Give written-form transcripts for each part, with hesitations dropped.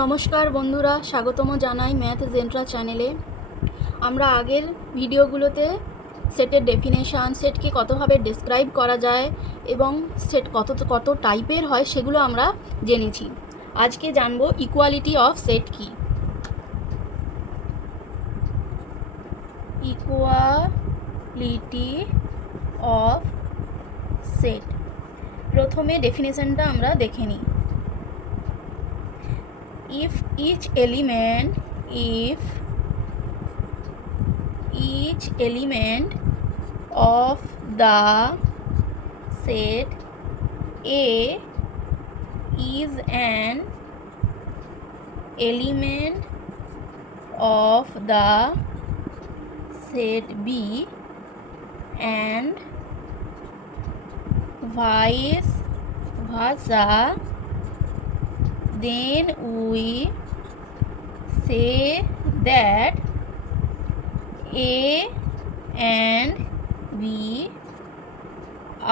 নমস্কার বন্ধুরা, স্বাগতম জানাই ম্যাথ জেন্ট্রা চ্যানেলে। আমরা আগের ভিডিওগুলোতে সেটের ডেফিনেশান, সেটকে কতভাবে ডেসক্রাইব করা যায় এবং সেট কত টাইপের হয় সেগুলো আমরা জেনেছি। আজকে জানব ইকুয়ালিটি অফ সেট কি। ইকুয়ালিটি অফ সেট, প্রথমে ডেফিনেশনটা আমরা দেখে নিই। If each element of the set A is an element of the set B and vice versa, then we say that A and B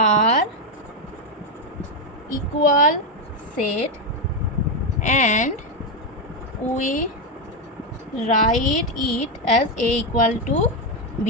are equal set and we write it as A equal to B।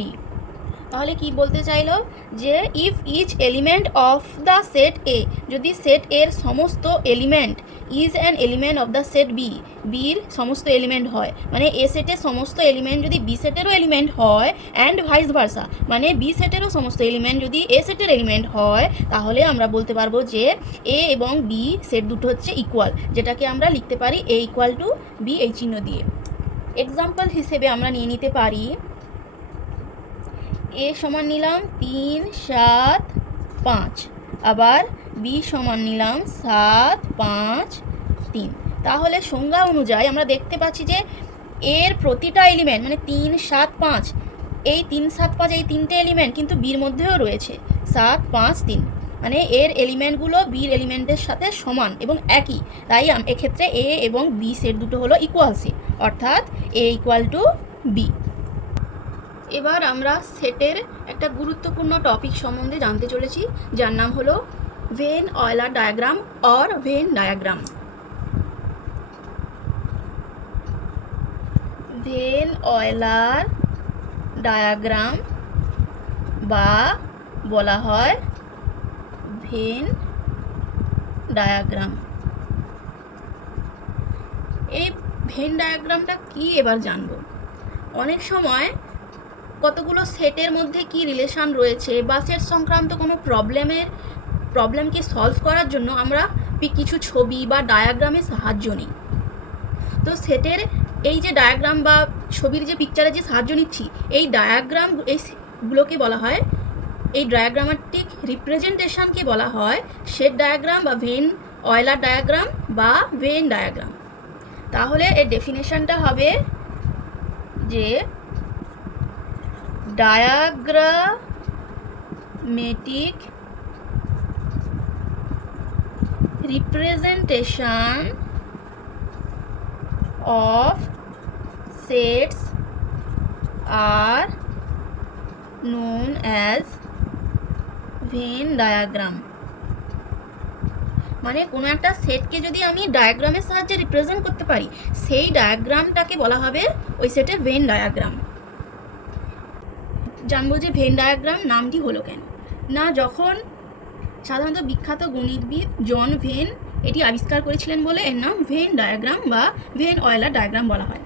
তাহলে কি বলতে চাইলো যে if each element of the set A, যদি set এর সমস্ত element is an element of the set B, বির সমস্ত এলিমেন্ট হয়, মানে এ সেটের সমস্ত এলিমেন্ট যদি বি সেটেরও এলিমেন্ট হয়, অ্যান্ড ভাইস ভার্সা, মানে বি সেটেরও সমস্ত এলিমেন্ট যদি এ সেটের এলিমেন্ট হয়, তাহলে আমরা বলতে পারবো যে এ এবং বি সেট দুটো হচ্ছে ইকুয়াল, যেটাকে আমরা লিখতে পারি এ ইকুয়াল টু বি এই চিহ্ন দিয়ে। এক্সাম্পল হিসেবে আমরা নিয়ে নিতে পারি এ সমান নিলাম 3, 7, 5, আবার বি সমান নিলাম 7, 5, 3। তাহলে সংজ্ঞা অনুযায়ী আমরা দেখতে পাচ্ছি যে এর প্রতিটা এলিমেন্ট মানে 3, 7, 5, এই 3, 7, 5 এই তিনটে এলিমেন্ট কিন্তু বির মধ্যেও রয়েছে 7, 5, 3, মানে এর এলিমেন্টগুলো বির এলিমেন্টের সাথে সমান এবং একই, তাই এক্ষেত্রে এ এবং বি সেট দুটো হলো ইকুয়াল সেট, অর্থাৎ এ ইকুয়াল টু বি। এবার আমরা সেটের একটা গুরুত্বপূর্ণ টপিক সম্বন্ধে জানতে চলেছি, যার নাম হলো Venn Euler diagram or Venn diagram. Venn Euler diagram বা বলা হয় ভেন ডায়াগ্রাম। এই ভেন ডায়াগ্রামটা কি এবার জানবো। অনেক সময় কতগুলো সেটের মধ্যে কি রিলেশান রয়েছে বা সেট সংক্রান্ত কোনো প্রবলেমকে সলভ করার জন্য আমরা কিছু ছবি বা ডায়াগ্রামের সাহায্য নিই। তো সেটের এই যে ডায়াগ্রাম বা ছবির যে পিকচারের যে সাহায্য নিচ্ছি, এই ডায়াগ্রাম এইগুলোকে বলা হয়, এই ডায়াগ্রামেটিক রিপ্রেজেন্টেশনকে বলা হয় সেট ডায়াগ্রাম বা ভেন অয়লার ডায়াগ্রাম বা ভেন ডায়াগ্রাম। তাহলে এর ডেফিনেশনটা হবে যে diagrammatic representation of sets are known as Venn diagram। মানে কোনো একটা সেটকে যদি আমি ডায়াগ্রামের সাহায্যে রিপ্রেজেন্ট করতে পারি, সেই ডায়াগ্রামটাকে বলা হবে ওই সেটের ভেন ডায়াগ্রাম। জানবো যে ভেন ডায়াগ্রাম নামটি হলো কেন না, যখন সাধারণত বিখ্যাত গণিতবিদ জন ভেন এটি আবিষ্কার করেছিলেন বলে এর নাম ভেন ডায়াগ্রাম বা ভেন অয়লার ডায়াগ্রাম বলা হয়।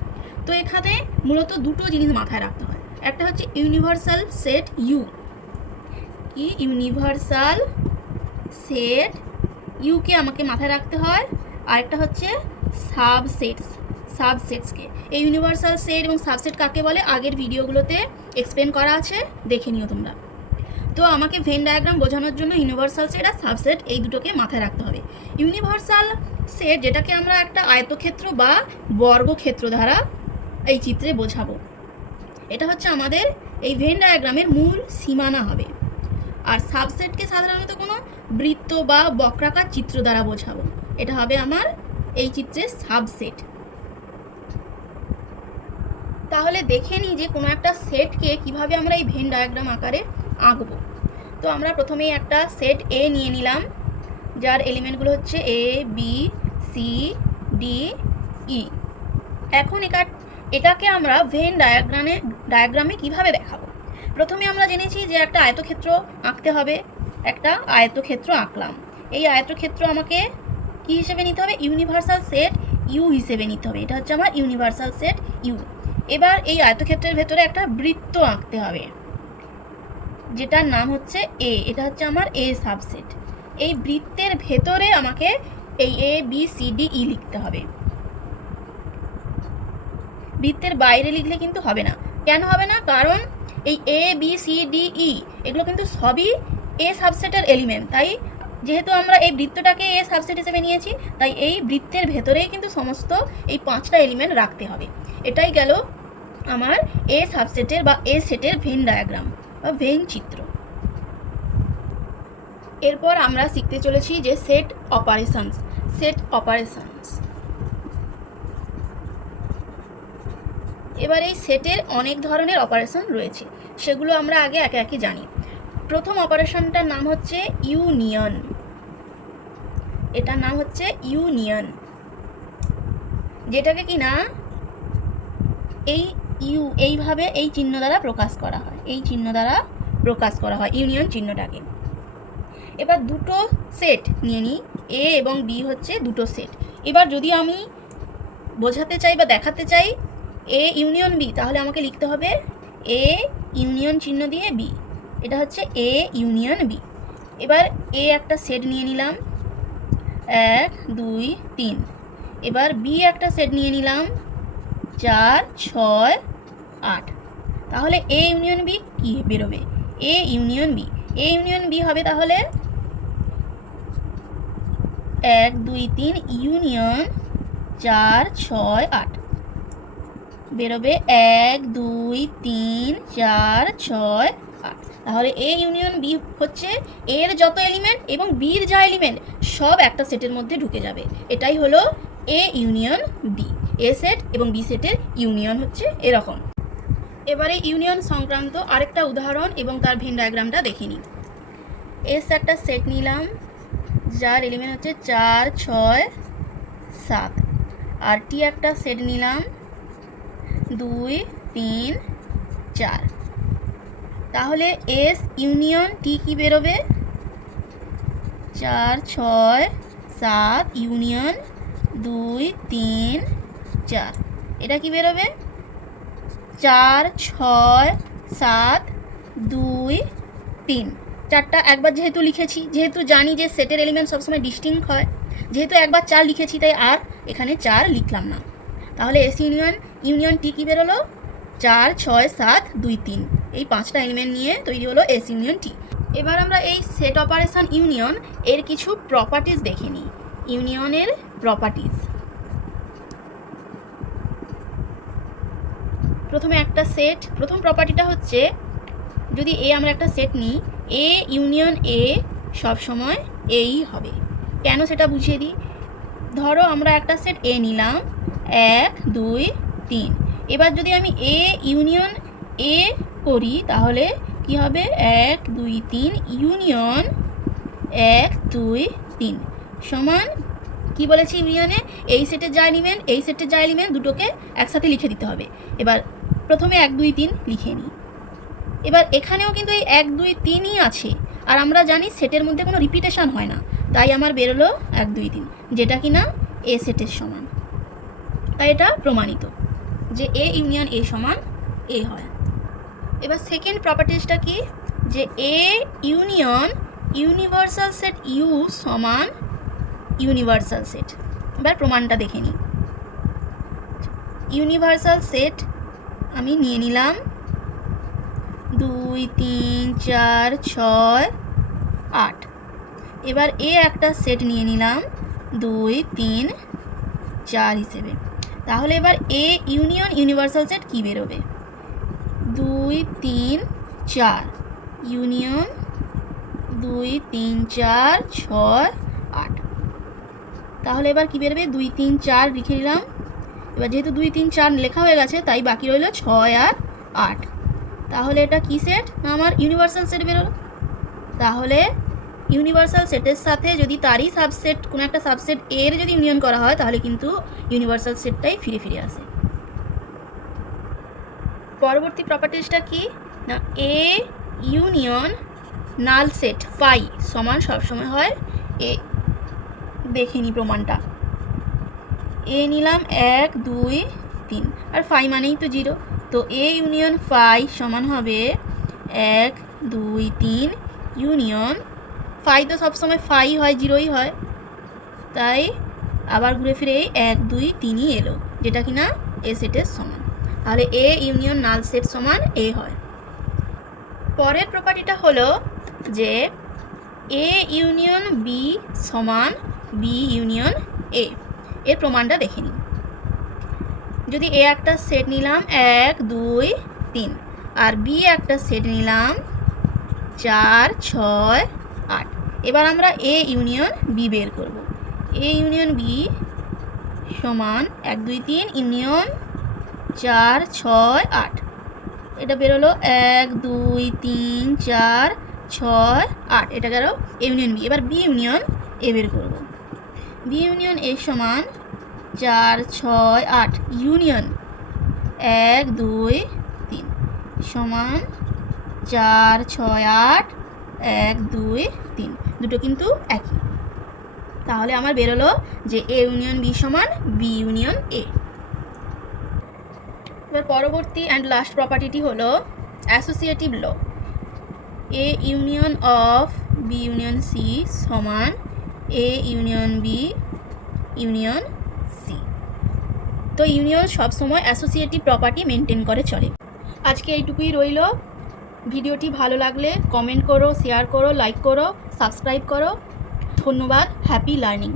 তো এখানে মূলত দুটো জিনিস মাথায় রাখতে হয়। একটা হচ্ছে ইউনিভার্সাল সেট ইউ, কি ইউনিভার্সাল সেট ইউকে আমাকে মাথায় রাখতে হয়, আর একটা হচ্ছে সাবসেটসকে। এই ইউনিভার্সাল সেট এবং সাবসেট কাকে বলে আগের ভিডিওগুলোতে এক্সপ্লেন করা আছে, দেখে নিও তোমরা। তো আমাকে ভেন ডায়াগ্রাম বোঝানোর জন্য ইউনিভার্সাল সেট আর সাবসেট এই দুটোকে মাথায় রাখতে হবে। ইউনিভার্সাল সেট যেটাকে আমরা একটা আয়তক্ষেত্র বা বর্গক্ষেত্র দ্বারা এই চিত্রে বোঝাবো, এটা হচ্ছে আমাদের এই ভেন ডায়াগ্রামের মূল সীমানা হবে। আর সাবসেটকে সাধারণত কোনো বৃত্ত বা বক্রাকার চিত্র দ্বারা বোঝাবো, এটা হবে আমার এই চিত্রের সাবসেট। তাহলে দেখে নিই যে কোনো একটা সেটকে কিভাবে আমরা এই ভেন ডায়াগ্রাম আকারে আঁকবো। তো আমরা প্রথমেই একটা সেট এ নিয়ে নিলাম, যার এলিমেন্টগুলো হচ্ছে A B C D E. এখন এটাকে আমরা ভেন ডায়াগ্রামে কিভাবে দেখাবো? প্রথমে আমরা জেনেছি যে একটা আয়তক্ষেত্র আঁকতে হবে। একটা আয়তক্ষেত্র আঁকলাম। এই আয়তক্ষেত্র আমাকে কি হিসেবে নিতে হবে? ইউনিভার্সাল সেট ইউ হিসেবে নিতে হবে। এটা হচ্ছে আমার ইউনিভার্সাল সেট ইউ। এবার এই আয়তক্ষেত্রের ভেতরে একটা বৃত্ত আঁকতে হবে, যেটার নাম হচ্ছে এ। এটা হচ্ছে আমার এ সাবসেট। এই বৃত্তের ভেতরে আমাকে এই A B C D E লিখতে হবে। বৃত্তের বাইরে লিখলে কিন্তু হবে না। কেন হবে না? কারণ এই A B C D E এগুলো কিন্তু সবই এ সাবসেটের এলিমেন্ট। তাই যেহেতু আমরা এই বৃত্তটাকে এ সাবসেট হিসেবে নিয়েছি, তাই এই বৃত্তের ভেতরেই কিন্তু সমস্ত এই 5টা এলিমেন্ট রাখতে হবে। এটাই গেল আমার এ সাবসেটের বা এ সেটের ভেন ডায়াগ্রাম বা ভেন চিত্র। এরপর আমরা শিখতে চলেছি যে সেট অপারেশনস। এবার এই সেটের অনেক ধরনের অপারেশন রয়েছে, সেগুলো আমরা আগে একে একে জানি। প্রথম অপারেশনটার নাম হচ্ছে ইউনিয়ন। এটার নাম হচ্ছে ইউনিয়ন, যেটাকে কি না এইভাবে এই চিহ্ন দ্বারা প্রকাশ করা হয়। এই চিহ্ন দ্বারা প্রকাশ করা হয় ইউনিয়ন চিহ্নটাকে। এবার দুটো সেট নিয়ে নিই, এ এবং বি হচ্ছে দুটো সেট। এবার যদি আমি বোঝাতে চাই বা দেখাতে চাই এ ইউনিয়ন বি, তাহলে আমাকে লিখতে হবে এ ইউনিয়ন চিহ্ন দিয়ে বি। এটা হচ্ছে এ ইউনিয়ন বি। এবার এ একটা সেট নিয়ে নিলাম, 1 2 3। এবার বি একটা সেট নিয়ে নিলাম, 4 6 8। তাহলে এ ইউনিয়ন বি কি বেরোবে? এ ইউনিয়ন বি হবে তাহলে 1 2 3 ইউনিয়ন 4 6 8 বেরোবে 1 2 3 4 6 8। তাহলে এ ইউনিয়ন বি হচ্ছে এর যত এলিমেন্ট এবং বির যা এলিমেন্ট সব একটা সেটের মধ্যে ঢুকে যাবে। এটাই হলো A union B. A set এবং বি সেটের ইউনিয়ন হচ্ছে এরকম। এবারে ইউনিয়ন সংক্রান্ত আরেকটা উদাহরণ এবং তার ভেন ডায়াগ্রামটা দেখে নিই। এস একটা সেট নিলাম, যার এলিমেন্ট হচ্ছে 4 6 7। আর টি একটা সেট নিলাম, 2 3 4। তাহলে এস ইউনিয়ন টি কি বেরোবে? 4 6 7 ইউনিয়ন 2 3 4। এটা কি বেরোবে? 4 6 7 2 3। চারটা একবার যেহেতু লিখেছি, যেহেতু জানি যে সেটের এলিমেন্ট সবসময় ডিস্টিংক্ট হয়, যেহেতু একবার 4 লিখেছি তাই আর এখানে 4 লিখলাম না। তাহলে এস ইউনিয়ন টি কি বেরোলো? 4 6 7 2 3। এই 5টা এলিমেন্ট নিয়ে তৈরি হলো এস ইউনিয়ন টি। এবার আমরা এই সেট অপারেশন ইউনিয়ন এর কিছু প্রপার্টিজ দেখে নিই। ইউনিয়নের প্রপার্টিজ। প্রথমে একটা সেট, প্রথম প্রপার্টিটা হচ্ছে যদি আমরা একটা সেট নিই, এ ইউনিয়ন এ সবসময় এই হবে। কেন সেটা বুঝিয়ে দিই। ধরো আমরা একটা সেট এ নিলাম, 1 2 3। এবার যদি আমি এ ইউনিয়ন এ করি তাহলে কি হবে? 1 2 3 ইউনিয়ন 1 2 3 সমান কি বলেছি? ইউনিয়নে এই সেটের যা এলিমেন্ট দুটোকে একসাথে লিখে দিতে হবে। এবার প্রথমে 1 2 3 লিখে নিই। এবার এখানেও কিন্তু এই 1 2 3ই আছে, আর আমরা জানি সেটের মধ্যে কোনো রিপিটেশন হয় না, তাই আমার বেরোলো 1 2 3, যেটা কিনা এ সেটের সমান। তাই এটা প্রমাণিত যে এ ইউনিয়ন এ সমান এ হয়। এবার সেকেন্ড প্রপার্টিজটা কি? যে A union universal set U সমান ইউনিভার্সাল সেট। এবার প্রমাণটা দেখে নিই। ইউনিভার্সাল সেট আমি নিয়ে নিলাম 2 3 4 6 8। এবার এ একটা সেট নিয়ে নিলাম 2 3 4 হিসেবে। তাহলে এবার এ ইউনিয়ন ইউনিভার্সাল সেট কি বেরোবে? 2 3 4 ইউনিয়ন 2 3 4 6 8। তাহলে এবার কি বেরোবে? 2 3 4 লিখে নিলাম। এবার যেহেতু 2 3 4 লেখা হয়ে গেছে তাই বাকি রইল 6 আর 8। তাহলে এটা কি সেট? না আমার ইউনিভার্সাল সেট বেরোলো। তাহলে ইউনিভার্সাল সেটের সাথে যদি তারই সাবসেট কোনো একটা সাবসেট এর যদি ইউনিয়ন করা হয় তাহলে কিন্তু ইউনিভার্সাল সেটটাই ফিরে ফিরে আসে। পরবর্তী প্রপার্টিসটা কি না, A union null set phi সমান সবসময় হয় এ। দেখে নি প্রমাণটা, এ নিলাম 1 2 3 আর ফাই মানেই তো 0, তো এ ইউনিয়ন ফাই সমান হবে 1 2 3 ইউনিয়ন ফাই, তো সবসময় ফাই হয় 0ই হয়, তাই আবার ঘুরে ফিরে 1 2 3ই এলো, যেটা কিনা এ সেটের সমান। তাহলে এ ইউনিয়ন নাল সেট সমান এ হয়। পরের প্রপার্টিটা হলো যে এ ইউনিয়ন বি সমান বি ইউনিয়ন এ। এর প্রমাণটা দেখে নিই। যদি এ একটা সেট নিলাম 1 2 3 আর বি একটা সেট নিলাম 4 6 8, এবার আমরা এ ইউনিয়ন বি বের করব। এ ইউনিয়ন বি সমান 1 2 3 ইউনিয়ন 4 6 8, এটা বেরোলো 1 2 3 4 6 8, এটা গেল ইউনিয়ন বি। এবার বি ইউনিয়ন এ বের করব। বি ইউনিয়ন এ সমান 4 6 8 ইউনিয়ন 1 2 3 সমান 4 6 8 1 2 3, দুটো কিন্তু একই। তাহলে আমার বেরোলো যে এ ইউনিয়ন বি সমান বি ইউনিয়ন এ। এবার পরবর্তী অ্যান্ড লাস্ট প্রপার্টিটি হলো associative law. A union of B union C সমান A union B union C. তো ইউনিয়ন সবসময় অ্যাসোসিয়েটিভ প্রপার্টি মেনটেন করে চলে। আজকে এইটুকুই রইল। ভিডিওটি ভালো লাগলে কমেন্ট করো, শেয়ার করো, লাইক করো, সাবস্ক্রাইব করো। ধন্যবাদ। Happy learning.